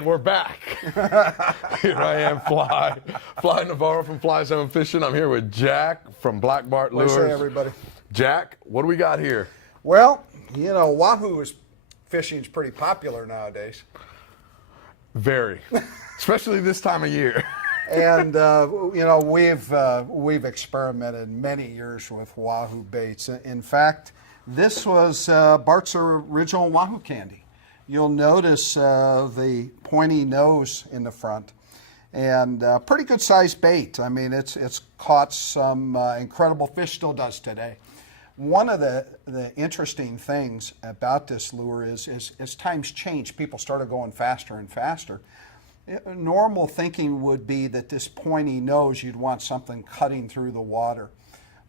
And we're back. Here I am, Fly Navarro from Fly 7 Fishing. I'm here with Jack from Black Bart Lures. What's up, everybody? Jack, what do we got here? Well, you know, Wahoo fishing is pretty popular nowadays. Very, especially this time of year. And you know, we've experimented many years with Wahoo baits. In fact, this was Bart's original Wahoo Candy. You'll notice the pointy nose in the front, and pretty good sized bait. I mean, it's caught some incredible fish, still does today. One of the interesting things about this lure is as times change, people started going faster and faster. Normal thinking would be that this pointy nose, you'd want something cutting through the water.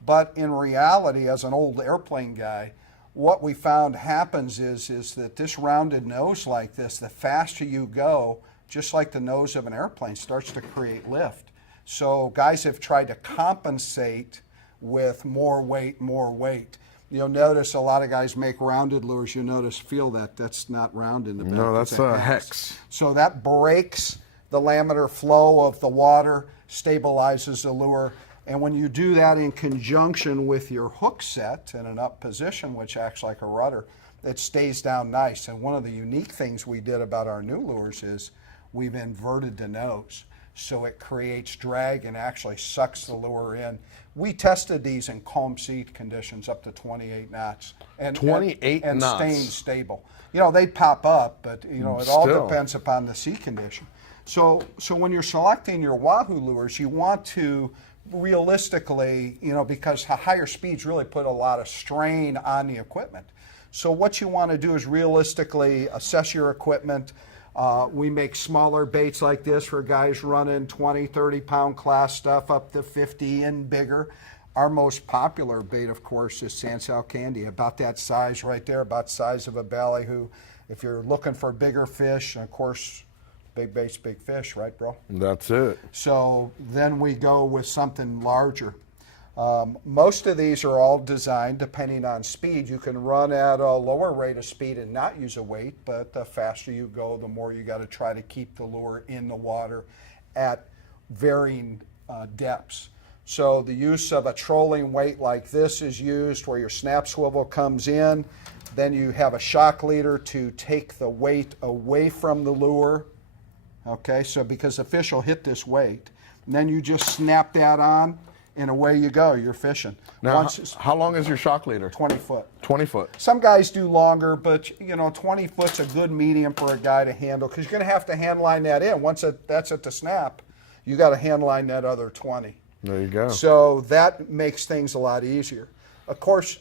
But in reality, as an old airplane guy, what we found happens is that this rounded nose like this, the faster you go, just like the nose of an airplane, starts to create lift. So guys have tried to compensate with more weight. You'll notice a lot of guys make rounded lures. You'll feel that's not round in the back. No, that's a hex. So that breaks the laminar flow of the water, stabilizes the lure. And when you do that in conjunction with your hook set in an up position, which acts like a rudder, it stays down nice. And one of the unique things we did about our new lures is we've inverted the nose. So it creates drag and actually sucks the lure in. We tested these in calm sea conditions up to 28 knots. And 28 and knots. staying stable. You know, they'd pop up, but you know, it all depends upon the sea condition. So when you're selecting your Wahoo lures, you want to realistically, you know, because higher speeds really put a lot of strain on the equipment. So what you want to do is realistically assess your equipment. We make smaller baits like this for guys running 20, 30-pound class stuff up to 50 and bigger. Our most popular bait, of course, is Wahoo Candy, about that size right there, about the size of a ballyhoo. If you're looking for bigger fish, and of course, big bait's big fish, right, bro? That's it. So then we go with something larger. Most of these are all designed depending on speed. You can run at a lower rate of speed and not use a weight, but the faster you go, the more you got to try to keep the lure in the water at varying depths. So the use of a trolling weight like this is used, where your snap swivel comes in. Then you have a shock leader to take the weight away from the lure. Okay, so because the fish will hit this weight, and then you just snap that on, and away you go, you're fishing. Now, how long is your shock leader? 20 foot. 20 foot. Some guys do longer, but you know, 20 foot's a good medium for a guy to handle, because you're going to have to hand line that in. Once that's at the snap, you got to hand line that other 20. There you go. So that makes things a lot easier. Of course,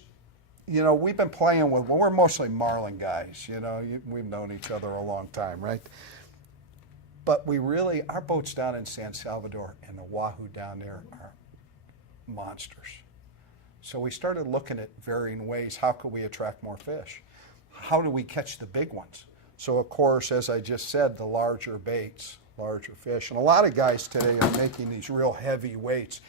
you know, we've been playing with, well, we're mostly marlin guys, you know, we've known each other a long time, right? But our boats down in San Salvador and the Wahoo down there are monsters. So we started looking at varying ways. How could we attract more fish? How do we catch the big ones? So of course, as I just said, the larger baits, larger fish. And a lot of guys today are making these real heavy weights.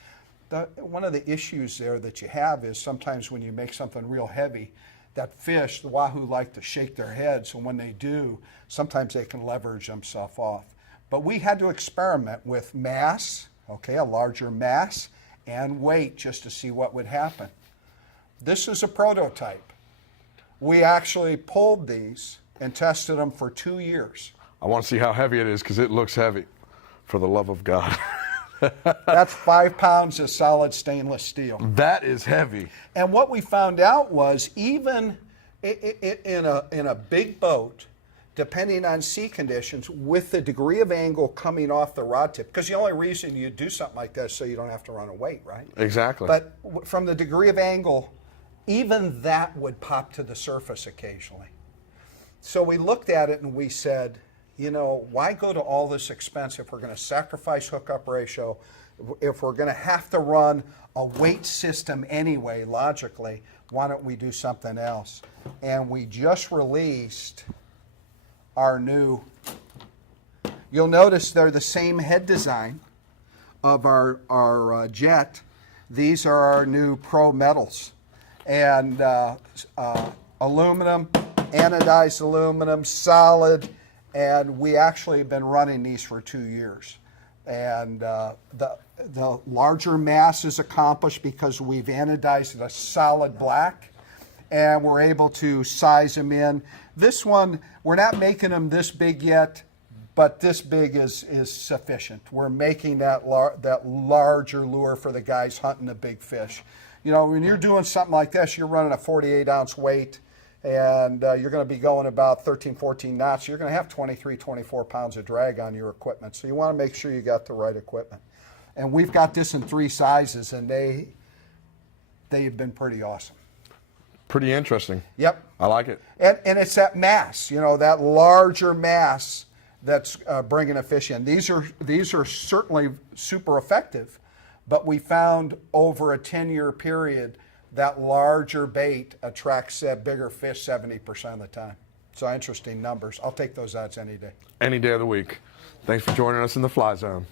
One of the issues there that you have is sometimes when you make something real heavy, that fish, the Wahoo, like to shake their heads, and when they do, sometimes they can leverage themselves off. But we had to experiment with mass, okay, a larger mass, and weight just to see what would happen. This is a prototype. We actually pulled these and tested them for 2 years. I want to see how heavy it is, because it looks heavy, for the love of God. That's 5 pounds of solid stainless steel. That is heavy. And what we found out was, even in a big boat, depending on sea conditions, with the degree of angle coming off the rod tip, because the only reason you do something like that is so you don't have to run a weight, right? Exactly. But from the degree of angle, even that would pop to the surface occasionally. So we looked at it and we said, you know, why go to all this expense if we're going to sacrifice hookup ratio, if we're going to have to run a weight system anyway, logically, why don't we do something else? And we just released our new, you'll notice they're the same head design of our jet. These are our new Pro metals. And aluminum, anodized aluminum, solid, and we actually have been running these for 2 years. And the larger mass is accomplished because we've anodized a solid black, and we're able to size them in. This one, we're not making them this big yet, but this big is sufficient. We're making that larger lure for the guys hunting the big fish. You know, when you're doing something like this, you're running a 48-ounce weight, and you're going to be going about 13, 14 knots. You're going to have 23, 24 pounds of drag on your equipment. So you want to make sure you got the right equipment. And we've got this in 3 sizes, and they've been pretty awesome. Pretty interesting. Yep. I like it. And it's that mass, you know, that larger mass that's bringing a fish in. These are certainly super effective, but we found over a 10-year period that larger bait attracts that bigger fish 70% of the time. So interesting numbers. I'll take those odds any day. Any day of the week. Thanks for joining us in the Fly Zone.